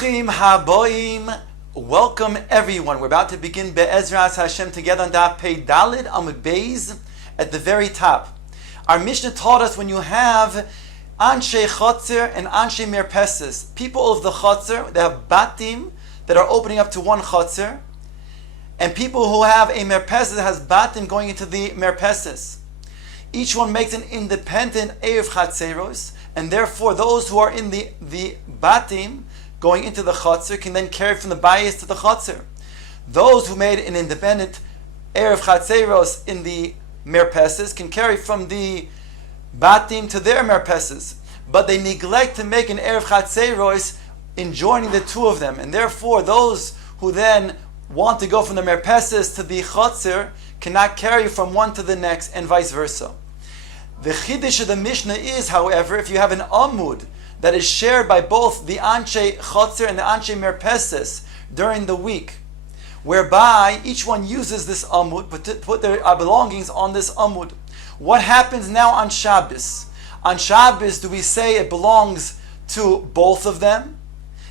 Bruchim haboim. Welcome everyone. We're about to begin Be'ezras Hashem together on Daf Pei Dalid Amud Beis at the very top. Our Mishnah taught us when you have Anshe Chotzer and Anshe Merpeses, people of the Chotzer, they have Batim that are opening up to one Chotzer, and people who have a Merpeses that has Batim going into the Merpeses. Each one makes an independent Erev Chatzeros, and therefore those who are in the Batim going into the Chotzer can then carry from the Bayis to the Chotzer. Those who made an independent Erev Chatzeros in the Merpeses can carry from the Batim to their Merpeses, but they neglect to make an Erev Chatzeros in joining the two of them, and therefore those who then want to go from the Merpeses to the Chotzer cannot carry from one to the next, and vice versa. The Chiddush of the Mishnah is, however, if you have an Amud that is shared by both the Anshe Chotzer and the Anshe Merpeses during the week, whereby each one uses this Amud, put their belongings on this Amud. What happens now on Shabbos? On Shabbos, do we say it belongs to both of them?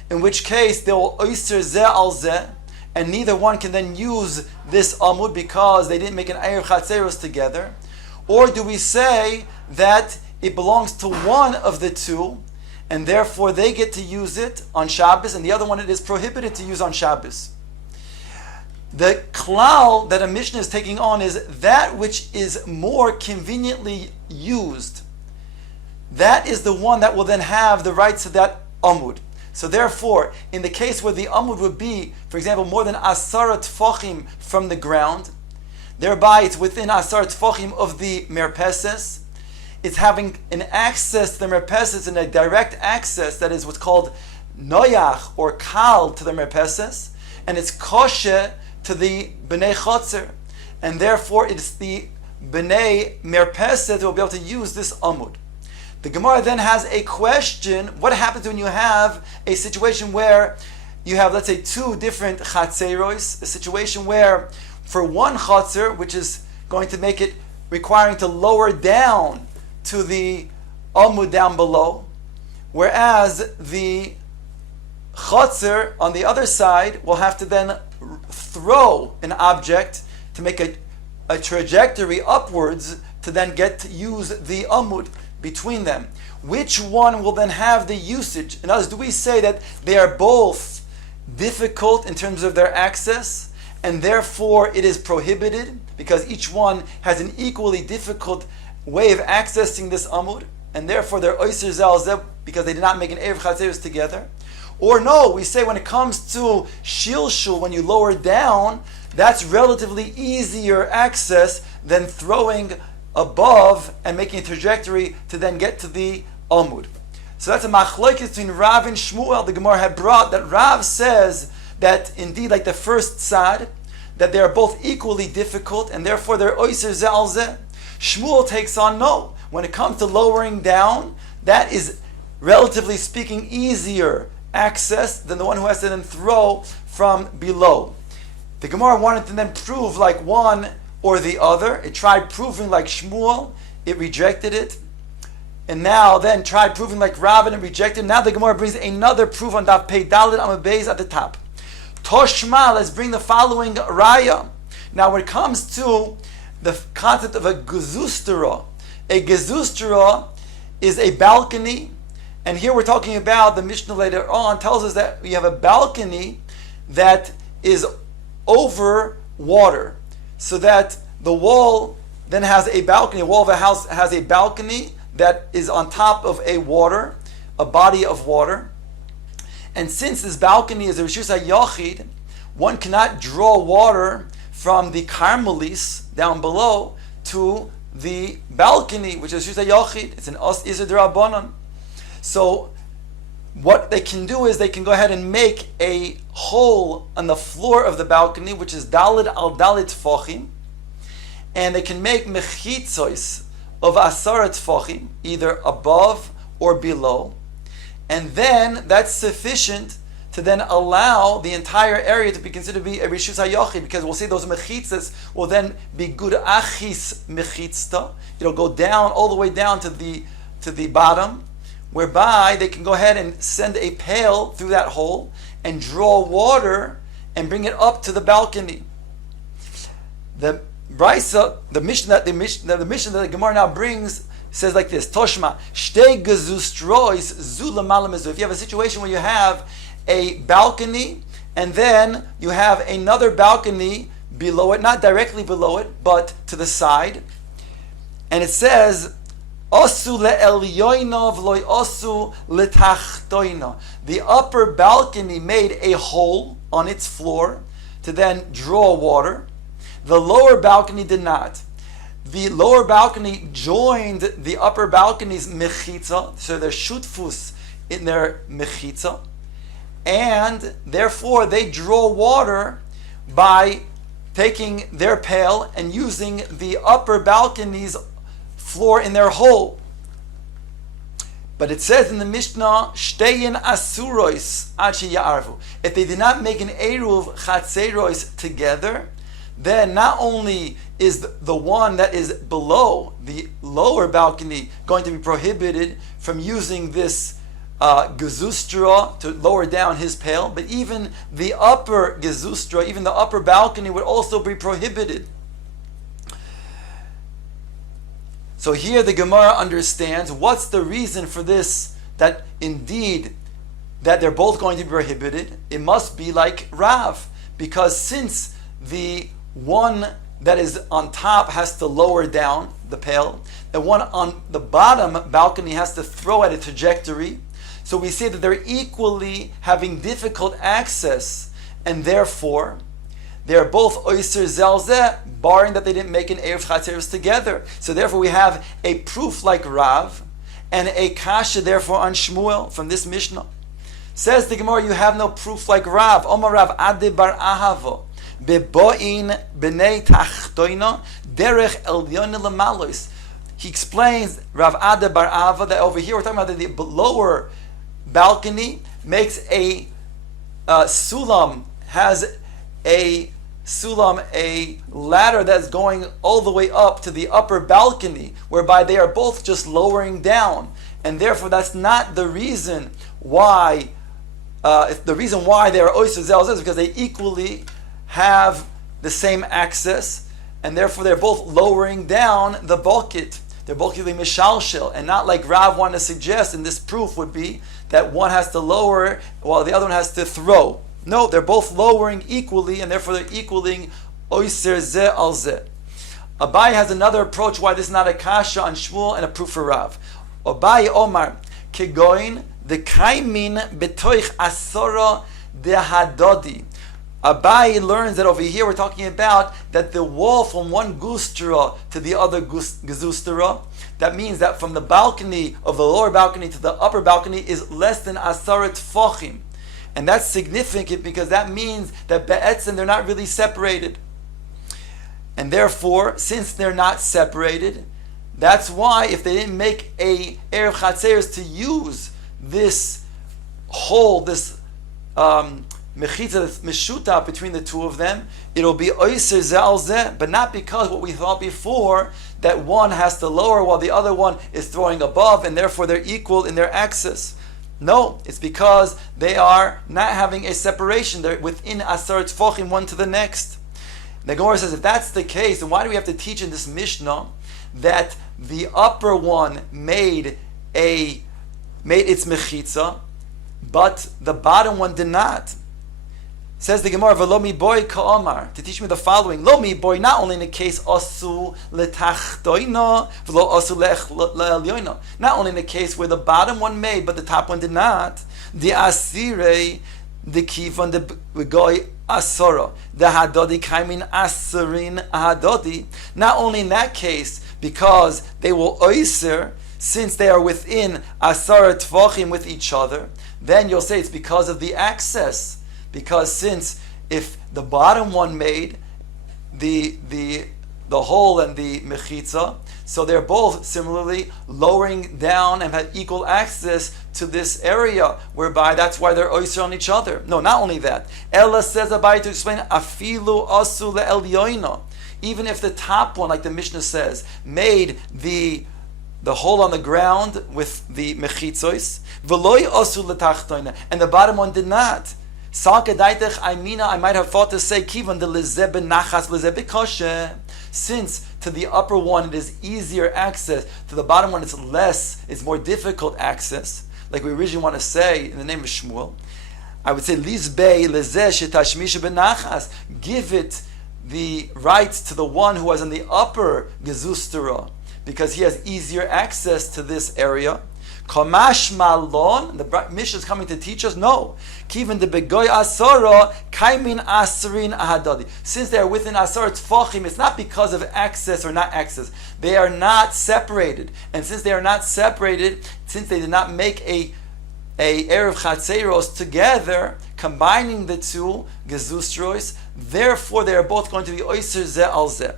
In which case, they will oyster zeh al zeh, and neither one can then use this Amud because they didn't make an Erev Chatzeros together. Or do we say that it belongs to one of the two, and therefore they get to use it on Shabbos, and the other one it is prohibited to use on Shabbos? The klal that a Mishnah is taking on is that which is more conveniently used. That is the one that will then have the rights to that Amud. So therefore, in the case where the Amud would be, for example, more than Asara Tfachim from the ground, thereby it's within Asar Tfachim of the Merpeses. It's having an access to the Merpeses and a direct access, that is what's called Noyach or Kal to the Merpeses, and it's Koshe to the Bnei Chotzer. And therefore it's the Bnei Merpeses that will be able to use this Amud. The Gemara then has a question: what happens when you have a situation where you have, let's say, two different Chatzeros, a situation where for one Chotzer, which is going to make it requiring to lower down to the Amud down below, whereas the Chotzer on the other side will have to then throw an object to make a trajectory upwards to then get to use the Amud between them. Which one will then have the usage? In other words, do we say that they are both difficult in terms of their access, and therefore it is prohibited because each one has an equally difficult way of accessing this Amud, and therefore they're oyser zal zeh because they did not make an Erev Chatzeros together? Or no, we say when it comes to shilshul, when you lower down, that's relatively easier access than throwing above and making a trajectory to then get to the Amud. So that's a machlokes between Rav and Shmuel. The Gemara had brought that Rav says that indeed, like the first sad, that they are both equally difficult and therefore they're oyser zeh al zeh. Shmuel takes on no. When it comes to lowering down, that is relatively speaking easier access than the one who has to then throw from below. The Gemara wanted to then prove like one or the other. It tried proving like Shmuel, it rejected it. And now then tried proving like Rav and it rejected it. Now the Gemara brings another proof on Daf Pei Daled Amud Beis at the top. Toshma, let's bring the following raya. Now when it comes to the concept of a gezustera is a balcony, and here we're talking about, the Mishnah later on tells us that we have a balcony that is over water, so that the wall then has a balcony, the wall of a house has a balcony that is on top of a body of water. And since this balcony is a Rishus HaYachid, one cannot draw water from the Carmelis down below to the balcony, which is Rishus HaYachid. It's an Os Iser D'Rabbanan. So what they can do is they can go ahead and make a hole on the floor of the balcony, which is Dalid al Dalid Tfachim, and they can make mechitzos of Asara Tfachim, either above or below, and then that's sufficient to then allow the entire area to be considered to be a Rishus HaYachid, because we'll see those mechitzas will then be good achis mechitzta. It'll go down all the way down to the bottom, whereby they can go ahead and send a pail through that hole and draw water and bring it up to the balcony. The Brisa, the Mishnah that the Gemara now brings says like this: Toshma shtei gezustrois zula malamizu. If you have a situation where you have a balcony and then you have another balcony below it, not directly below it, but to the side, and it says osu le'elyoino v'loy osu letachtoino. The upper balcony made a hole on its floor to then draw water. The lower balcony did not. The lower balcony joined the upper balcony's mechitza, so they're shutfus in their mechitza, and therefore they draw water by taking their pail and using the upper balcony's floor in their hole. But it says in the Mishnah, Shteyin asurois achi ya'arvu. If they did not make an eruv chatzerois together, then not only is the one that is below the lower balcony going to be prohibited from using this gezustra to lower down his pail, but even the upper gezustra, even the upper balcony would also be prohibited. So here the Gemara understands what's the reason for this, that indeed that they're both going to be prohibited. It must be like Rav, because since the one that is on top has to lower down the pail, the one on the bottom balcony has to throw at a trajectory. So we see that they're equally having difficult access, and therefore they're both oyser zelzeh, barring that they didn't make an erev chatzeros together. So therefore we have a proof like Rav, and a kasha therefore on Shmuel from this Mishnah. Says the Gemara, you have no proof like Rav. Omar Rav Ade bar Ahavo. Beboin b'nei tachtoina derech elyon lemalois. He explains, Rav Ada bar Ava, that over here we're talking about the lower balcony makes a sulam, has a sulam, a ladder that's going all the way up to the upper balcony, whereby they are both just lowering down, and therefore that's not the reason why. The reason why they are oyster zelzeh is because they equally have the same access, and therefore they're both lowering down the bulkit. They're both giving mishalshel, and not like Rav wanted to suggest in this proof would be that one has to lower while the other one has to throw. No, they're both lowering equally, and therefore they're equaling oyser zeh al zeh. Abai has another approach why this is not a kasha on Shmuel and a proof for Rav. Abai Omar kegoin the kaimin betoich asora dehadodi. Abai learns that over here we're talking about that the wall from one gustera to the other gezustera, that means that from the balcony of the lower balcony to the upper balcony is less than asarat tfachim. And that's significant because that means that be'etzem they're not really separated. And therefore, since they're not separated, that's why if they didn't make a erev chatzeros to use this hole, this mechitza that's meshuta between the two of them, it'll be oyser zal zeh, but not because what we thought before, that one has to lower while the other one is throwing above, and therefore they're equal in their access. No, it's because they are not having a separation. They're within asar tfachim one to the next. The Gemara says, if that's the case, then why do we have to teach in this Mishnah that the upper one made its mechitza, but the bottom one did not? Says the Gemara, "V'lo boy ka'omar," to teach me the following: Lo mi boy, not only in the case asu letachtoino, v'lo asu le'elyoino, not only in the case where the bottom one made but the top one did not. The asire, the kivon, the goy asoro, the hadodi kaimin asarin hadodi. Not only in that case because they will oiser, since they are within asara tvachim with each other, then you'll say it's because of the access. Because since if the bottom one made the hole and the mechitza, so they're both similarly lowering down and have equal access to this area, whereby that's why they're oyster on each other. No, not only that. Ella says Abai to explain afilu asu le'elyoino. Even if the top one, like the Mishnah says, made the the hole on the ground with the mechitzois, v'loi osu l'tachtoina, and the bottom one did not. I might have thought to say, kivan de lezeh benachas lezeh bekoshe. Since to the upper one it is easier access, to the bottom one it's more difficult access, like we originally want to say in the name of Shmuel, I would say, lizbei lezeh shetashmisha benachas, give it the rights to the one who was in the upper gezustera, because he has easier access to this area. Kamash malon, the Mishnah is coming to teach us, no. Kiven de begoy asora, kaimin asrin ahadadi. Since they are within asar tfachim, it's not because of access or not access. They are not separated. And since they are not separated, since they did not make a Erev Chatzeros together, combining the two gezustrois, therefore they are both going to be oiser zeh al zeh.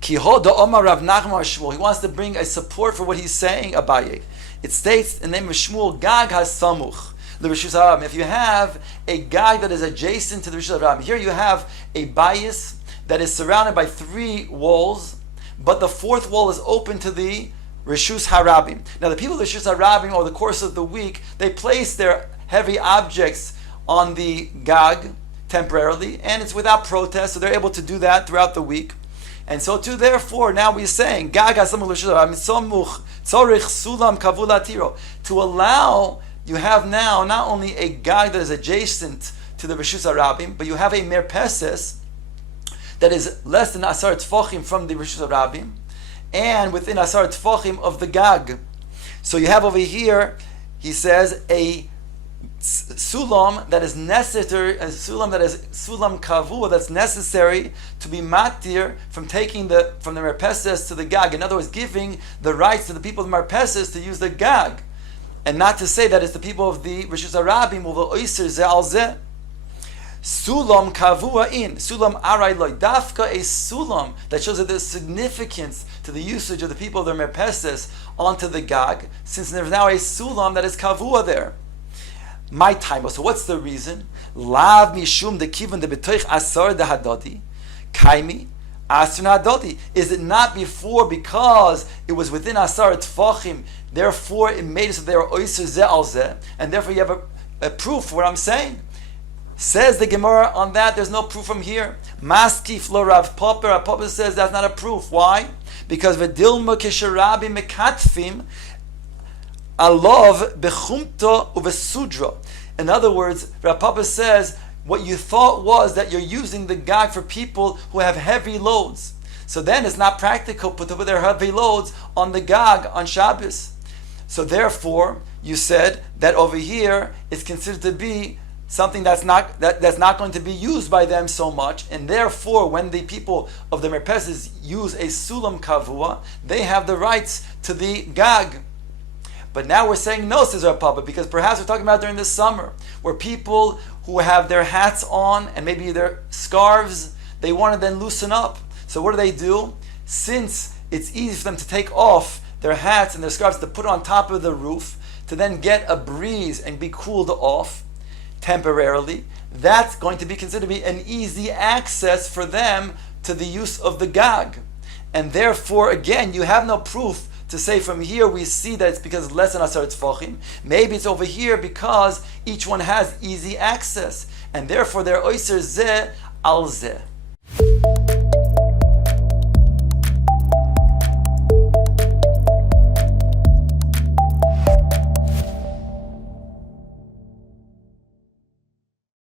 Kiho da Omar Rav Nachman Shmuel. He wants to bring a support for what he's saying Abaye. It states in the name of Shmuel, Gag HaSamuch, the Rishus HaRabim. If you have a Gag that is adjacent to the Rishus HaRabim, here you have a bayis that is surrounded by 3 walls, but the 4th wall is open to the Rishus HaRabim. Now the people of the Rishus HaRabim, over the course of the week, they place their heavy objects on the Gag temporarily, and it's without protest, so they're able to do that throughout the week. And so too, therefore, now we're saying, to allow, you have now not only a Gag that is adjacent to the Rishus HaRabim, but you have a Merpeses that is less than Asar Tfachim from the Rishus HaRabim, and within Asar Tfachim of the Gag. So you have over here, he says, a sulam that is necessary, a sulam that is sulam kavua, that's necessary to be matir from taking from the Merpeses to the Gag. In other words, giving the rights to the people of the Merpeses to use the Gag, and not to say that it's the people of the Rishus HaRabim or the oiser zeh al zeh. Sulam kavua in sulam aray loy dafka, a sulam that shows that there's significance to the usage of the people of the Merpeses onto the Gag, since there's now a sulam that is kavua there. My time. So what's the reason? Lav mishum de kivan de betoich asar de hadodi, kaimi asar hadodi. Is it not before because it was within asar tfachim? Therefore, it made it so they were oiser zeh al zeh, and therefore you have a proof for what I'm saying. Says the Gemara on that. There's no proof from here. Maskif lo Rav Popper. Rav Popper says that's not a proof. Why? Because v'dilma kisharabi mekatfim. Alov bechumta uvesudra. In other words, Rav Papa says what you thought was that you're using the Gag for people who have heavy loads. So then it's not practical to put their heavy loads on the Gag on Shabbos. So therefore, you said that over here it's considered to be something that's not going to be used by them so much, and therefore when the people of the Merpeses use a sulam kavua, they have the rights to the Gag. But now we're saying no, says Rav Papa, because perhaps we're talking about during the summer, where people who have their hats on and maybe their scarves, they want to then loosen up. So what do? Since it's easy for them to take off their hats and their scarves, to put on top of the roof, to then get a breeze and be cooled off temporarily, that's going to be considered to be an easy access for them to the use of the Gag. And therefore, again, you have no proof to say from here we see that it's because less than asar tfachim. Maybe it's over here because each one has easy access, and therefore they're oiser zeh al zeh.